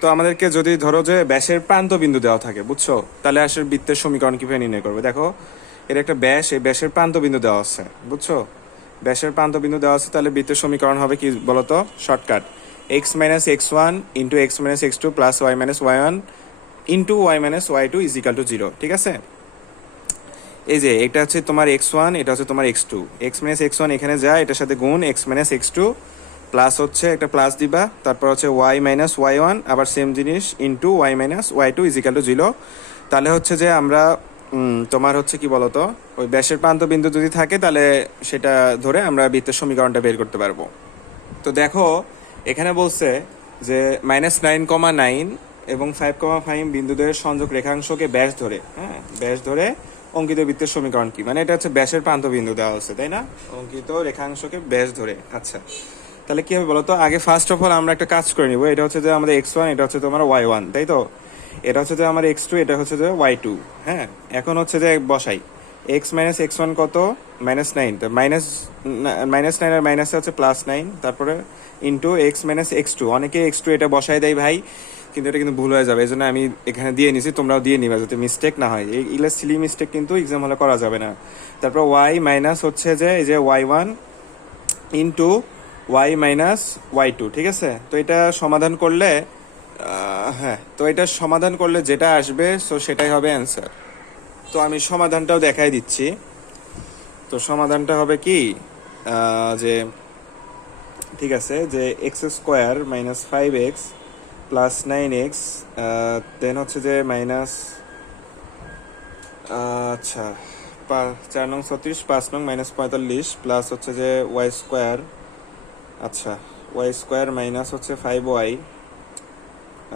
তো আমাদেরকে যদি ধরো যে ব্যাসের প্রান্ত বিন্দু দেওয়া থাকে, বুঝছ? তাহলে আসলে বৃত্তের সমীকরণ কীভাবে নির্ণয় করবে? দেখো, এর একটা ব্যাস, এই ব্যাসের প্রান্ত বিন্দু দেওয়া আছে, বুঝছ? ব্যাসের প্রান্ত বিন্দু দেওয়া আছে, তাহলে বৃত্তের সমীকরণ হবে কি বলতো? Shortcut. X minus x one into x minus x two plus y minus y one into y minus y two is equal to zero ঠিক আছে? এই যে, এটা হচ্ছে তোমার এক্স ওয়ান এটা হচ্ছে তোমার x two x minus x one এখানে যায়, এটার সাথে গুণ x minus x two plus হচ্ছে একটা প্লাস দিবা, তারপর হচ্ছে ওয়াই মাইনাস ওয়াই ওয়ান আবার সেম জিনিস into y minus y two is equal to zero তাহলে হচ্ছে যে আমরা তোমার হচ্ছে কি বলতো, ওই ব্যাসের প্রান্ত বিন্দু যদি থাকে তাহলে সেটা ধরে আমরা বৃত্তের সমীকরণটা বের করতে পারব। তো দেখো, এখানে বলছে যে মাইনাস নাইন কমা নাইন এবং ফাইভ কমা ফাইভ বিন্দুদের সংযোগ রেখাংশকে ব্যাস ধরে হ্যাঁ ব্যাস ধরে অঙ্কিত বৃত্তের সমীকরণ কি? মানে এটা হচ্ছে ব্যাসের প্রান্ত বিন্দু দেওয়া হচ্ছে, তাই না? অঙ্কিত রেখাংশকে ব্যাস ধরে আচ্ছা। তাহলে কি হবে বলতো? আগে ফার্স্ট অফ অল আমরা একটা কাজ করে নিব। এটা হচ্ছে যে আমাদের এক্স ওয়ান এটা হচ্ছে তোমার ওয়াই ওয়ান তাই তো? এটা হচ্ছে যে আমার এক্স টু এটা হচ্ছে যে ওয়াই টু হ্যাঁ? এখন হচ্ছে যে বসাই। এক্স মাইনাস এক্স ওয়ান কত? মাইনাস নাইন তো মাইনাস মাইনাস নাইন আর মাইনাস হচ্ছে প্লাস নাইন তারপরে into x minus x two অনেকে এক্স টু এটা বসাই দেয় ভাই, কিন্তু এটা কিন্তু ভুল হয়ে যাবে। এই জন্য আমি এখানে দিয়ে নিছি, তোমরাও দিয়ে নিবে যাতে মিস্টেক না হয়। এইগুলো সিলি মিস্টেক কিন্তু এক্সাম হলে করা যাবে না। তারপর ওয়াই মাইনাস হচ্ছে যে, এই যে y one into y minus y two ঠিক আছে? তো এটা সমাধান করলে হ্যাঁ তো এটা সমাধান করলে যেটা আসবে সো সেটাই হবে অ্যান্সার তো আমি সমাধানটাও দেখাই দিচ্ছি। তো সমাধানটা হবে কি? যে, ঠিক আছে, যে x square minus five x plus nine x then হচ্ছে যে মাইনাস আচ্ছা চার নং ছত্রিশ, পাঁচ নং মাইনাস পঁয়তাল্লিশ প্লাস হচ্ছে যে ওয়াই স্কোয়ার আচ্ছা ওয়াই স্কোয়ার মাইনাস হচ্ছে ফাইভ ওয়াই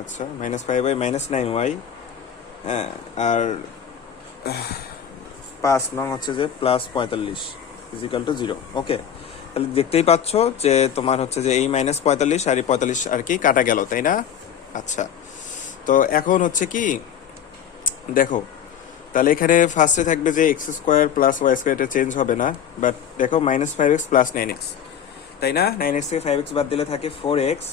আচ্ছা minus five y minus nine y হ্যাঁ আর, পাঁচ নং হচ্ছে যে প্লাস পঁয়তাল্লিশ ইজিক্যাল টু জিরো ওকে তাহলে দেখতেই পাচ্ছ যে তোমার হচ্ছে যে এই মাইনাস পঁয়তাল্লিশ আর এই পঁয়তাল্লিশ আর কি কাটা গেল, তাই না? আচ্ছা তো এখন হচ্ছে কি, দেখো, তাহলে এখানে ফার্স্টে থাকবে যে x square plus y square এটা চেঞ্জ হবে না বাট দেখো minus five x plus nine x তাই না? নাইন এক্স থেকে ফাইভ এক্স বাদ দিলে থাকে ফোর এক্স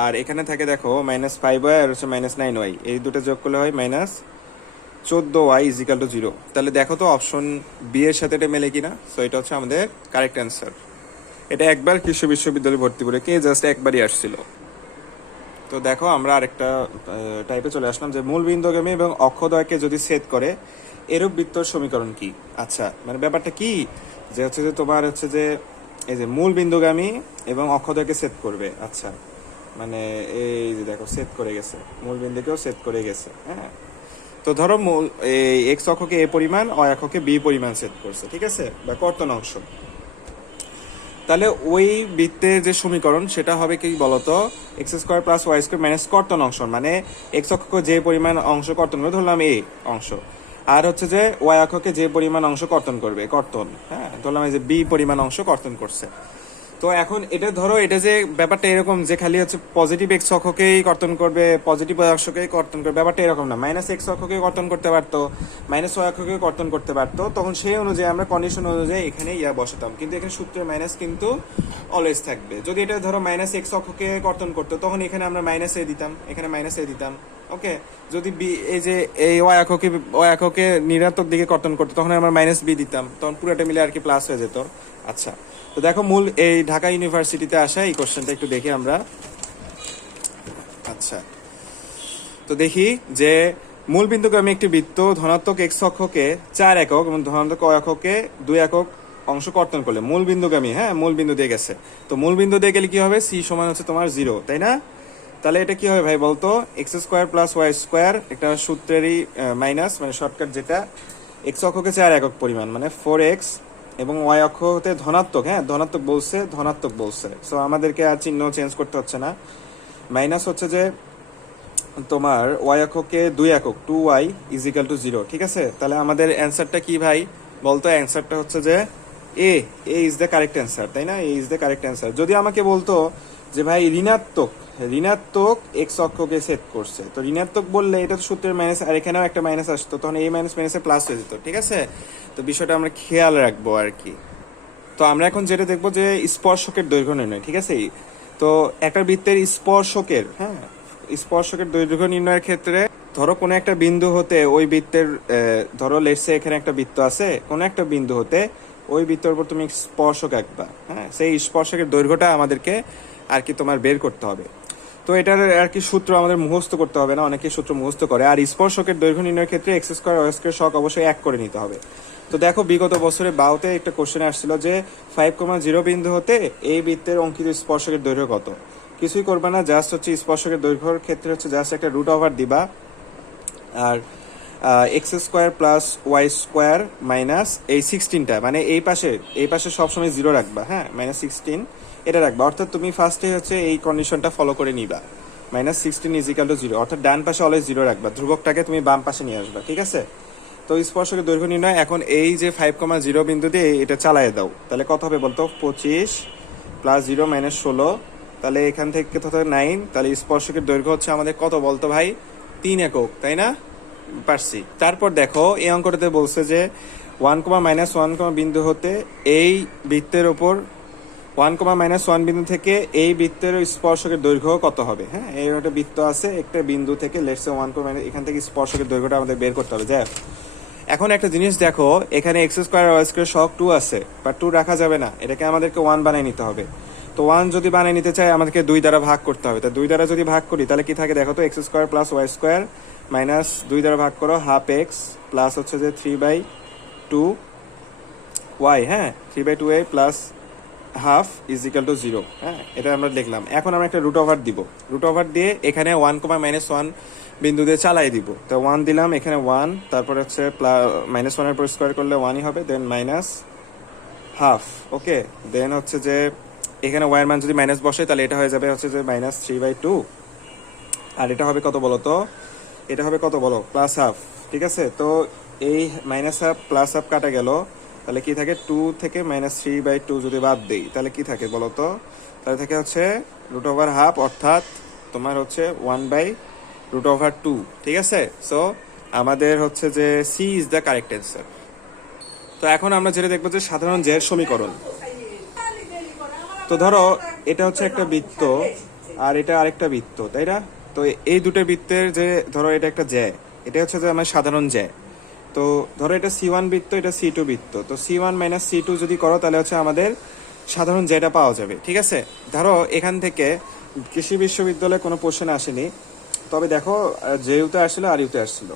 আর এখানে থাকে দেখো মাইনাস ফাইভ ওয়াই আর হচ্ছে মাইনাস নাইন ওয়াই এই দুটো যোগ করলে হয় মাইনাস চোদ্দ ওয়াই ইজিক্যাল টু জিরো তাহলে দেখো তো অপশন বি এর সাথে এটা মেলে কিনা? সো এটা হচ্ছে আমাদের কারেক্ট অ্যান্সার এটা একবার কৃষি বিশ্ববিদ্যালয়ে ভর্তি করে কে জাস্ট একবারই আসছিল। তো দেখো আমরা আরেকটা টাইপে চলে আসলাম যে মূল বিন্দুগামী এবং অক্ষদয়কে যদি সেট করে, এরূপ বৃত্তর সমীকরণ কি? আচ্ছা মানে ব্যাপারটা কি? যে হচ্ছে যে তোমার হচ্ছে যে এই যে মূল বিন্দুগামী এবং অক্ষদয়কে সেট করবে আচ্ছা। মানে এই যে দেখো সেট করে গেছে। মূল বিন্দুকেও সেট করে গেছে হ্যাঁ। তো ধরো মূল, এই এক্স অক্ষকে এ পরিমাণ অ অক্ষকে বি পরিমাণ সেট করছে, ঠিক আছে? বা কর্তন অংশ। তাহলে ওই বৃত্তের যে সমীকরণ, সেটা হবে কি বলতো? X square plus y square minus কর্তন অংশ মানে এক্স অক্ষকে যে পরিমাণ অংশ কর্তন করবে ধরলাম এ অংশ। আর হচ্ছে যে ওয়াই অক্ষকে যে পরিমাণ অংশ কর্তন করবে, কর্তন হ্যাঁ? ধরলাম যে বি পরিমাণ অংশ কর্তন করছে। তো এখন এটা ধরো, এটা যে ব্যাপারটা এরকম যে খালি হচ্ছে পজিটিভ এক্স অক্ষকেই কর্তন করবে পজিটিভ ওয়াই অক্ষকেই কর্তন করবে, ব্যাপারটা এরকম না। মাইনাস এক্স অক্ষকে কর্তন করতে পারতো মাইনাস ওয়াই অক্ষকে কর্তন করতে পারতো, তখন সেই অনুযায়ী আমরা কন্ডিশন অনুযায়ী এখানে ইয়া বসাতাম। কিন্তু এখানে সূত্রের মাইনাস কিন্তু অলওয়েজ থাকবে। যদি এটা ধরো মাইনাস এক্স অক্ষকে কর্তন করতো, তখন এখানে আমরা মাইনাস এ দিতাম, এখানে মাইনাস এ দিতাম। ওকে, যদি বি, এই যে, এই ওয়াই এককে ওয়াই এককে ঋণাত্মক দিকে কর্তন করতো, তখন আমরা মাইনাস বি দিতাম। তখন পুরোটা মিলে আর কি প্লাস হয়ে যেত। আচ্ছা তো দেখো মূল এই ঢাকা ইউনিভার্সিটিতে আসা এই কোশ্চেনটা একটু দেখি আমরা। আচ্ছা তো দেখি যে মূল বিন্দুগামী একটি বৃত্ত ধনাত্মক এক্স অক্ষকে চার একক এবং ধনাত্মক y এককে দুই একক অংশ কর্তন করলে, মূল বিন্দুগামী হ্যাঁ মূল বিন্দু দিয়ে গেছে। তো মূল বিন্দু দিয়ে গেলে কি হবে? সি সমান হচ্ছে তোমার জিরো তাই না? তাহলে এটা কি হবে ভাই বলতো? X square plus y square একটা সূত্রেরই মাইনাস মানে শর্টকাট যেটা এক্স অক্ষকে চার একক পরিমাণ মানে ফোর এক্স এবং ওয়াই অক্ষতে ধনাত্মক হ্যাঁ ধনাত্মক বলছে ধনাত্মক বলছে। সো আমাদেরকে আর চিহ্ন চেঞ্জ করতে হচ্ছে না। মাইনাস হচ্ছে যে, তোমার ওয়াই এককে দুই একক two y is equal to zero ঠিক আছে? তাহলে আমাদের অ্যান্সারটা কি ভাই? বলতো অ্যান্সারটা হচ্ছে যে A A is the correct answer তাই না? A is the correct answer যদি আমাকে বলতো যে ভাই ঋণাত্মক ঋণাত্মক এক্স অক্ষকে সেট করছে, তো ঋণাত্মক বললে এটা তো সূত্রের মাইনাস আর এখানেও একটা মাইনাস আসতো, তখন এই মাইনাস মাইনাসে প্লাস হয়ে যেত, ঠিক আছে? তো বিষয়টা আমরা খেয়াল রাখব আর কি। তো আমরা এখন যেটা দেখব যে স্পর্শকের দৈর্ঘ্য নির্ণয়, ঠিক আছে? তো একটা বৃত্তের স্পর্শকের হ্যাঁ স্পর্শকের দৈর্ঘ্য নির্ণয়ের ক্ষেত্রে ধরো কোনো একটা বিন্দু হতে ওই বৃত্তের ধরো লেটসে এখানে একটা বৃত্ত আছে, কোনো একটা বিন্দু হতে ওই বৃত্তের উপর তুমি স্পর্শক আঁকবা হ্যাঁ? সেই স্পর্শকের দৈর্ঘ্যটা আমাদেরকে আর কি তোমার বের করতে হবে। তো এটার আর কি সূত্র আমাদের মুখস্থ করতে হবে না? অনেকে সূত্র মুখস্থ করে। আর স্পর্শকের দৈর্ঘ্য নির্ণয়ের ক্ষেত্রে এক্স স্কোয়ার, ওয়াই স্কোয়ার শক অবশ্যই এক করে নিতে হবে। তো দেখো, বিগত বছরে বাউতে একটা কোশ্চেন আসছিল যে ফাইভ কমা জিরো বিন্দু হতে এই বৃত্তের অঙ্কিত স্পর্শকের দৈর্ঘ্য কত? কিছুই করবে না জাস্ট হচ্ছে স্পর্শকের দৈর্ঘ্যর ক্ষেত্রে হচ্ছে জাস্ট একটা রুট ওভার দিবা। আর x square plus y square minus এই সিক্সটিনটা মানে এই পাশে এই পাশে সবসময় জিরো রাখবা হ্যাঁ? মাইনাস সিক্সটিন এটা রাখবা। অর্থাৎ তুমি ফার্স্টে হচ্ছে এই কন্ডিশনটা ফলো করে নিবা। Minus sixteen is equal to zero অর্থাৎ ডান পাশে অলওয়েজ জিরো রাখবা। ধ্রুবকটাকে তুমি বাম পাশে নিয়ে আসবা, ঠিক আছে? তো স্পর্শকের দৈর্ঘ্য নির্ণয়, এখন এই যে ফাইভ কমা জিরো বিন্দু দিয়ে এটা চালায় দাও। তাহলে কত হবে বলতো? পঁচিশ প্লাস জিরো মাইনাস ষোলো, তাহলে এখান থেকে কত নাইন তাহলে স্পর্শকের দৈর্ঘ্য হচ্ছে আমাদের কত বলতো ভাই? তিন একক, তাই না? পারছি। তারপর দেখো, এই অঙ্কটাতে বলছে যে one comma minus one comma বিন্দু হতে এই বৃত্তের ওপর ওয়ান কমা মাইনাস ওয়ান বিন্দু থেকে এই বৃত্তের স্পর্শকের দৈর্ঘ্য কত হবে? হ্যাঁ এই একটা বৃত্ত আছে, একটা বিন্দু থেকে লেটসে ওয়ান কমা মাইনাস এখান থেকে স্পর্শকের দৈর্ঘ্যটা আমাদের বের করতে হবে। যাই এখন একটা জিনিস দেখো, এখানে এক্স স্কোয়ার ওয়াই স্কোয়ার শক টু আছে বাট টু রাখা যাবে না। এটাকে আমাদেরকে ওয়ান বানিয়ে নিতে হবে। তো ওয়ান যদি বানিয়ে নিতে চাই, আমাদেরকে দুই দ্বারা ভাগ করতে হবে। তা দুই দ্বারা যদি ভাগ করি, তাহলে কি থাকে দেখো তো x square plus y square minus দুই দ্বারা ভাগ করো হাফ এক্স প্লাস হচ্ছে যে থ্রি বাই টু ওয়াই হ্যাঁ? Three by two y plus half is equal to zero হ্যাঁ? এটা আমরা লিখলাম। এখন আমরা একটা রুট ওভার দিব। রুট ওভার দিয়ে এখানে ওয়ান কমা মাইনাস ওয়ান বিন্দু দিয়ে চালাই দিব। তো ওয়ান দিলাম, এখানে ওয়ান তারপর হচ্ছে মাইনাস ওয়ানের পর স্কোয়ার করলে ওয়ানই হবে দেন মাইনাস হাফ ওকে দেন হচ্ছে যে এখানে ওয়ার মান যদি মাইনাস বসে, তাহলে এটা হয়ে যাবে হচ্ছে যে মাইনাস থ্রি বাই টু আর এটা হবে কত বলো তো এটা হবে কত বলো? প্লাস হাফ ঠিক আছে? তো এই মাইনাস হাফ প্লাস হাফ কাটা গেল। তাহলে কি থাকে? টু থেকে মাইনাস থ্রি বাই টু যদি বাদ দিই, তাহলে কি থাকে বলো তো তাহলে থাকে হচ্ছে রুট ওভার হাফ অর্থাৎ তোমার হচ্ছে one by root over two ঠিক আছে? সো আমাদের হচ্ছে যে C is the correct answer তো এখন আমরা যেটা দেখব যে সাধারণ জের সমীকরণ। তো ধরো, এটা হচ্ছে একটা বৃত্ত, আর এটা আরেকটা বৃত্ত, তাই না? তো এই দুটো বৃত্তের যে, ধরো এটা একটা জ্যা, এটা হচ্ছে যে আমার সাধারণ জ্যা। তো ধরো এটা সি ওয়ান বৃত্ত, এটা সি টু বৃত্ত। তো C one minus C two যদি করো, তাহলে হচ্ছে আমাদের সাধারণ জ্যাটা পাওয়া যাবে, ঠিক আছে? ধরো, এখান থেকে কৃষি বিশ্ববিদ্যালয়ে কোনো কোশ্চেন আসেনি। তবে দেখো জেইউতে আসছিল, আর ইউতে আসছিল।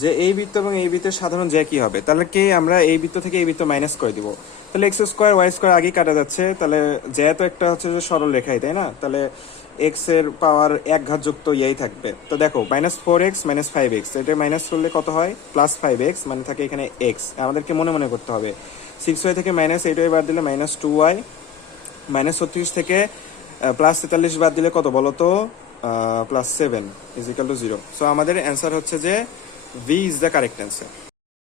যে এই বৃত্ত এবং এই বৃত্তের সাধারণ জ্যা কি হবে? তাহলে কি আমরা এই বৃত্ত থেকে এই বৃত্ত মাইনাস করে দিব। তাহলে এক্স স্কোয়ার ওয়াই স্কোয়ার আগেই কাটা যাচ্ছে। তাহলে জ্যা তো একটা হচ্ছে যে সরল রেখাই, তাই না? তাহলে এক্সের পাওয়ার এক ঘাত যুক্ত ইয়েই থাকবে। তো দেখো minus four x minus five x এটা মাইনাস করলে কত হয়? প্লাস ফাইভ এক্স মানে থাকে এখানে এক্স আমাদেরকে মনে মনে করতে হবে। সিক্স ওয়াই থেকে মাইনাস এইট ওয়াই বাদ দিলে মাইনাস টু ওয়াই মাইনাস ছত্রিশ থেকে প্লাস তেতাল্লিশ বাদ দিলে কত বলো তো plus seven is equal to zero so আমাদের অ্যান্সার হচ্ছে যে V is the correct answer